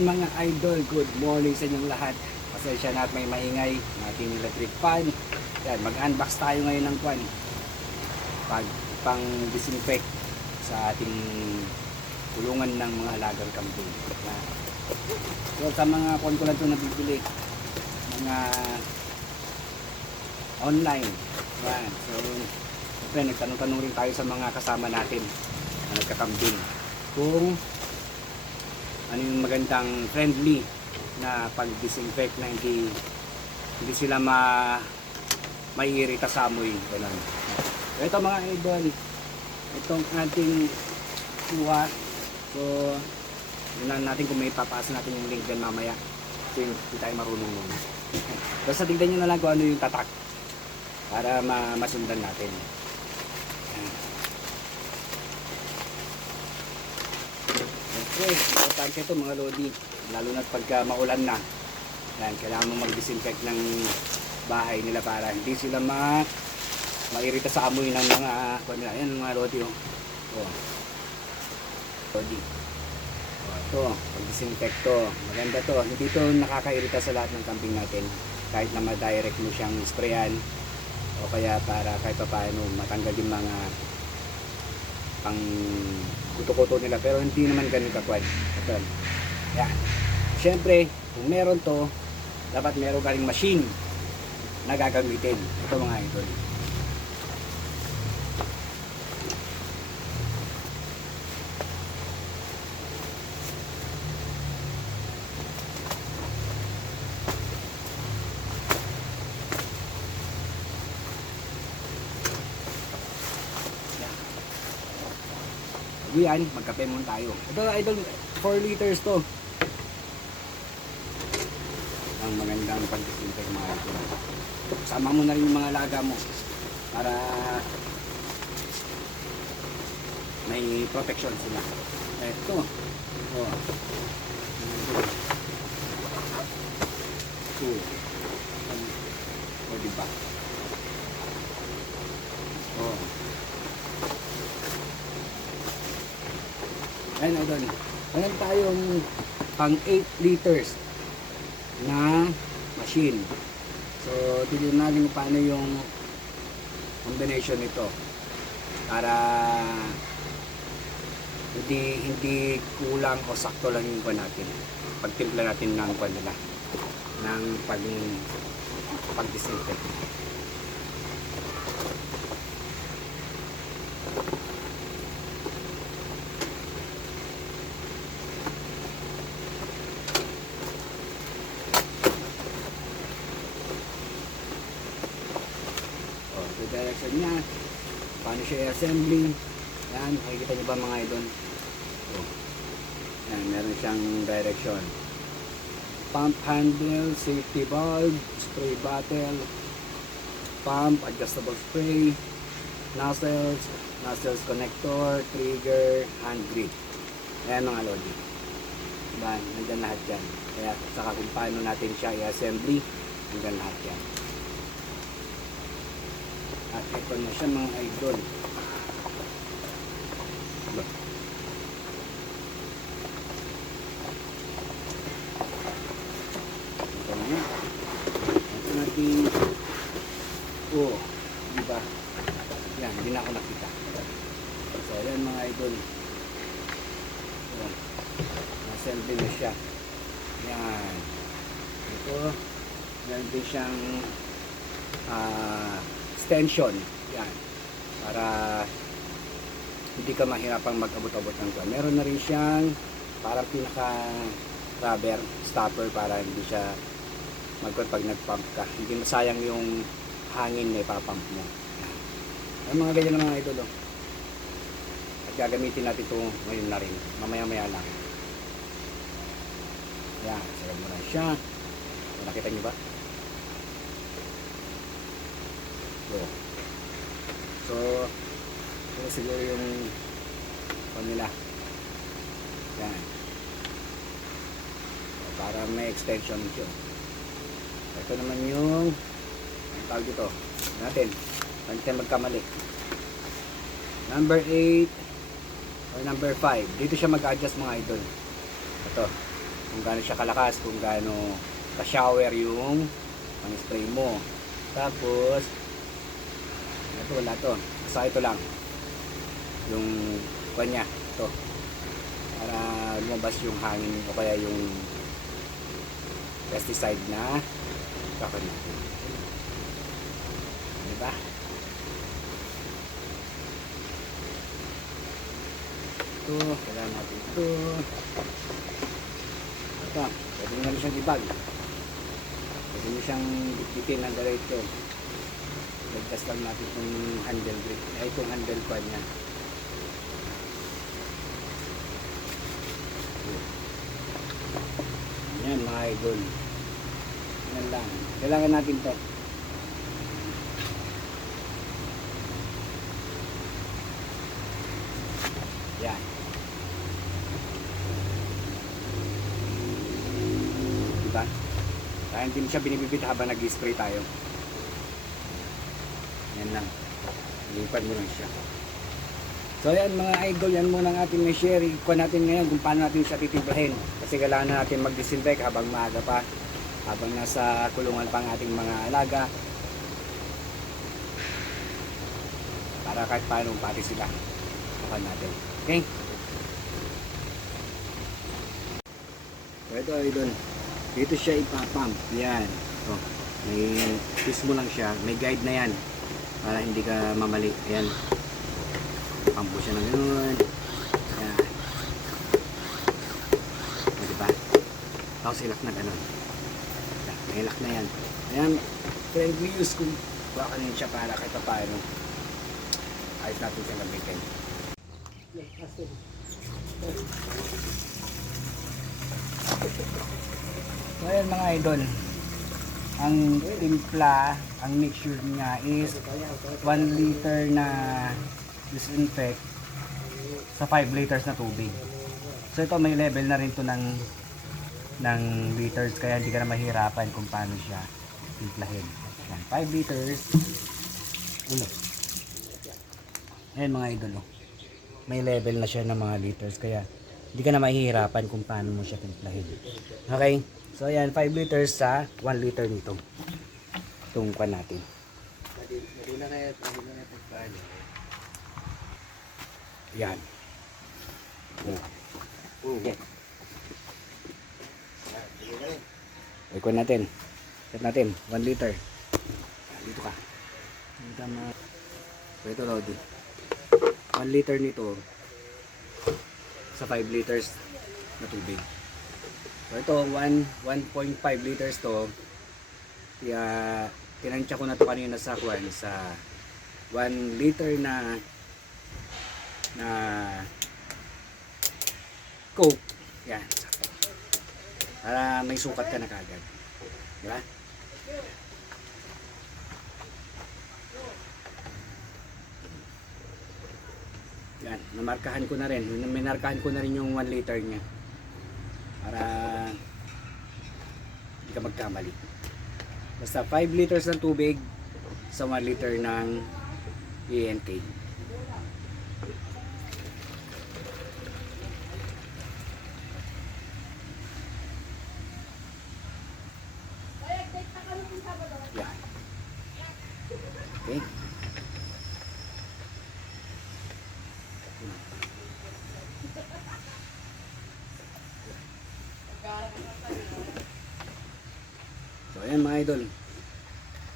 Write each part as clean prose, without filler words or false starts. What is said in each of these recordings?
Yan mga idol, good morning sa inyong lahat. Pasensya na at may maingay ng ating electric fan. Yan, mag-unbox tayo ngayon ng kwan. Pang disinfect sa ating kulungan ng mga alagang kambing. Yan. So sa mga kwan ko lang ito nabibili, mga online. Yan. So siyempre nagtanong-tanong rin tayo sa mga kasama natin na nagkakambing kung ano yung magandang friendly na pag-disinfect na hindi sila maiirita sa amoy. Ganun. So, ito mga idol, itong ating kuha. So, yun natin kung may papasa natin yung link dyan mamaya. Kasi hindi tayo marunong nun. Basta tignan nyo na lang kung ano yung tatak para masundan natin. Okay, importante ito mga lodi, lalo na pagka maulan na. Yan, kailangan mo mag-disinfect ng bahay nila para hindi sila mairita sa amoy ng mga nila. Yan mga lodi, oh. Oh. Lodi. Oh, ito, pag-disinfect to. Maganda to. Hindi to nakakairita sa lahat ng camping natin. Kahit na ma-direct mo siyang sprayan o kaya para kahit pa paano matanggal yung mga pang kuto-kuto nila, pero hindi naman ganun kakwad. Ito. Yan. Siyempre, kung meron to, dapat meron ka ring machine na gagamitin. Ito mga idol. Yan, magkape muna tayo. Ito idol, 4 liters to. Ang magandang pag-disinfect mga idol. Sama mo na rin yung mga laga mo para may protection sila. Ito. Oh. Ito. O diba? Oh. Ayan idol, meron tayong pang 8 liters na machine. So tignan natin paano yung combination nito para hindi kulang o sakto lang yung kwan natin. Pagtimpla natin ng kwan nila ng pag-disinfect. Direction niya, paano siya i-assembly. Yan, makikita niyo ba mga idol? So, yan, meron siyang direction. Pump handle, safety valve, spray bottle, pump, adjustable spray, nozzles connector, trigger, hand grip. Ayan mga lodi. Diba? Nandyan lahat yan. Kaya saka kung paano natin siya i-assembly, nandyan lahat yan. At ito na siya mga idol. Ito na yan. Ito natin. Oh, diba? Yan, hindi na ako nakita. So, yan mga idol. So, na-assembly na siya. Yan. Ito, meron din siyang extension. Yan. Para hindi ka mahirapang mag-abot-abot ng kwan. Meron na rin siyang parang pinaka-rubber stopper para hindi siya magkot pag nag-pump ka. Hindi masayang yung hangin na ipapump mo. Yan. Ay, mga ganyan na mga idol. At gagamitin natin ito ngayon na rin. Mamaya-maya lang. Yan. Sarap mo na siya. Nakita nyo ba? So ito siguro yung nila. Yan. So, para may extension siya. Ito naman yung ang tawag dito natin. Hindi tayo magkamali. Number 8 or number 5. Dito siya mag-adjust mga idol. Ito. kung gaano siya kalakas, kung gaano ka-shower yung pang-spray mo. Tapos ito, wala to, basta ito lang yung kanya, ito, para lumabas yung hangin o kaya yung pesticide na kakon natin, diba? Ito, kailangan natin ito. Ito, pwede mo na siyang ibag, pwede mo siyang bitbitin ng diretso. Nagdas lang natin itong handle grip, itong handle quad niya. Yan mga idol, yan lang, kailangan natin to. Yan, diba? Kaya hindi mo siya binibibit habang nag-spray tayo. Yan lang, lipad mo lang siya. So yan mga idol, yan muna ang ating share. Ikuha natin ngayon kung paano natin siya titimplahin. Kasi kailangan na natin mag-disinfect habang maaga pa, habang nasa kulungan pa ang ating mga alaga, para kahit paano pati sila ikuha natin. Okay? So ito idol, dito siya ipapump. Yan, ito, may twist mo lang siya, may guide na yan para hindi ka mamali. Ayan, pump mo siya ng gano'n. Ayan, o diba? Tapos ilak na gano'n. Ilak na yan. Ayan, friendly use kung bakanin siya para kahit paano ayos natin siya gamitin. So ayan mga idol, ang timpla, ang mixture niya is 1 liter na disinfect sa 5 liters na tubig. So ito may level na rin to ng liters, kaya hindi ka na mahirapan kung paano siya timplahin. Yan, 5 liters. Ulo. Ayan mga idol, oh. May level na siya ng mga liters, kaya hindi ka na mahihirapan kung paano mo siya timplahin. Okay? So ayan, 5 liters sa 1 liter nito. Itong kwan natin. Yan. Okay. Ikon natin. Set natin, 1 liter. Dito ka. Dito ma. Ito Lodi. 1 liter nito sa 5 liters na tubig. So ito 1.5 liters to. Kaya tinansya ko na to kanina sa kwan sa 1 liter na Coke. Yan. Para may sukat ka na kagad. Di ba? Yan, namarkahan ko na rin. Minarkahan ko na rin yung 1 liter niya. Para hindi ka magkamali. Basta 5 liters ng tubig sa 1 liter ng ENK. Yan. Okay. So ayan mga idol,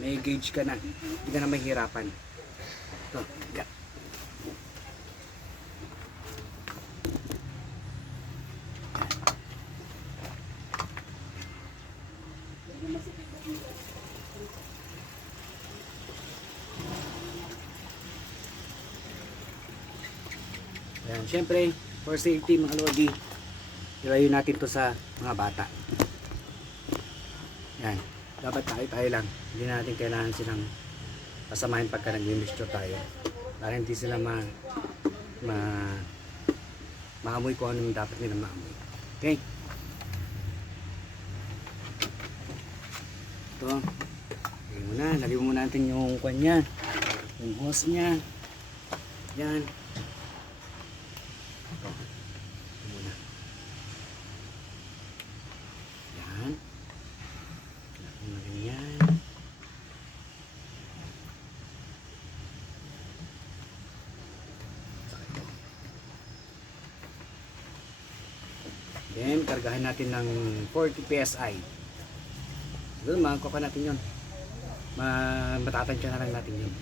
may gauge ka na, hindi ka na mahirapan. Ito, yeah. Ayan, syempre for safety mga lodi, ilayo natin to sa mga bata. Yan, dapat tayo lang, hindi natin kailangan silang pasamahin pagka nag-mixture tayo para hindi sila maamoy kung anong dapat nila maamoy. Okay, ito lagay muna natin yung kwan niya, yung hose niya. Yan, ito muna. Yan. Ganyan. Then, kargahan natin ng 40 PSI. Siguro makakuha natin yun. Matatansya na lang natin yun.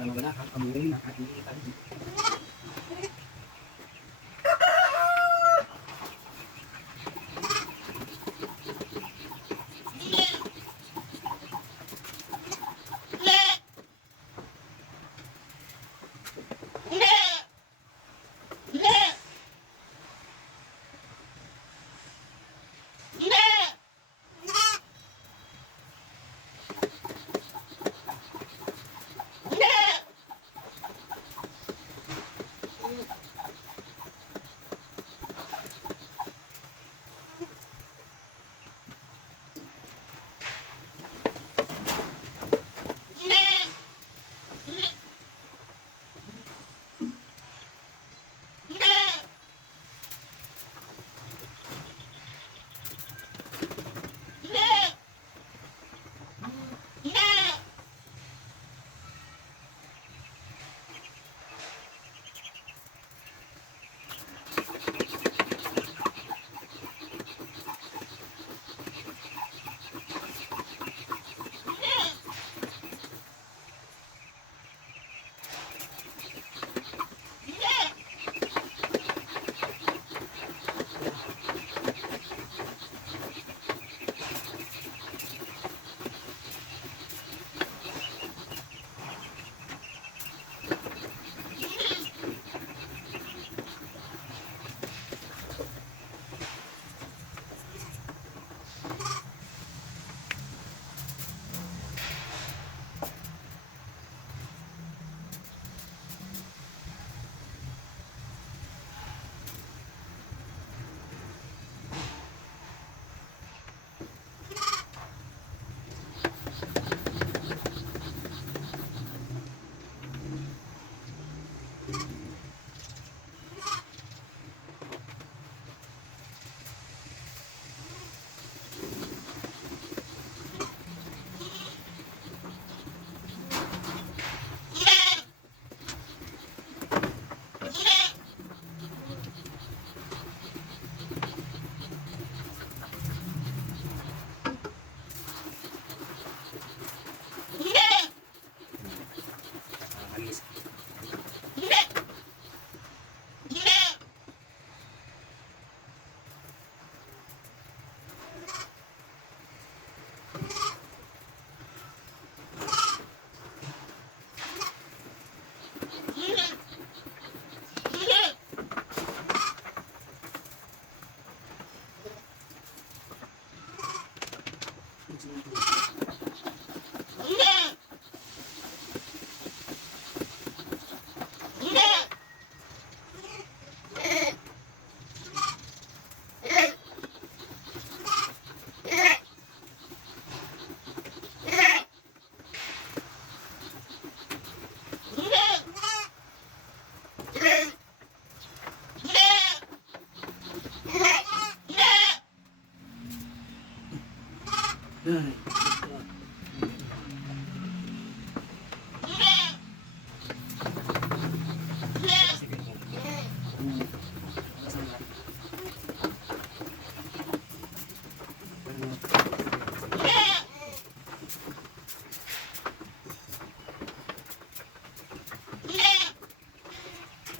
Wala kang amoy na ating itabi.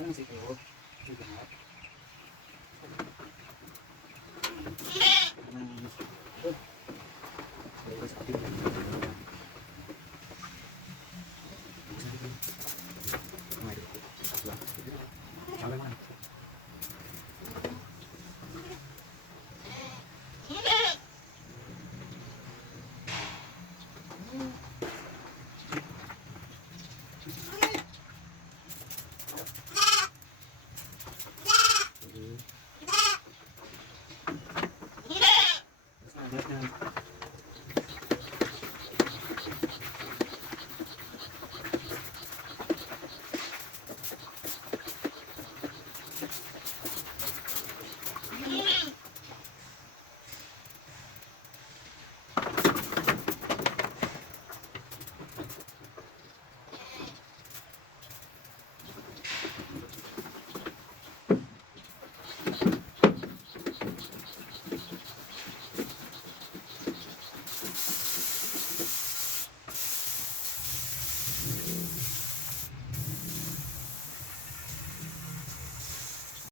Ano si Kuya? Sige nga. Ano? Oh. Ayos,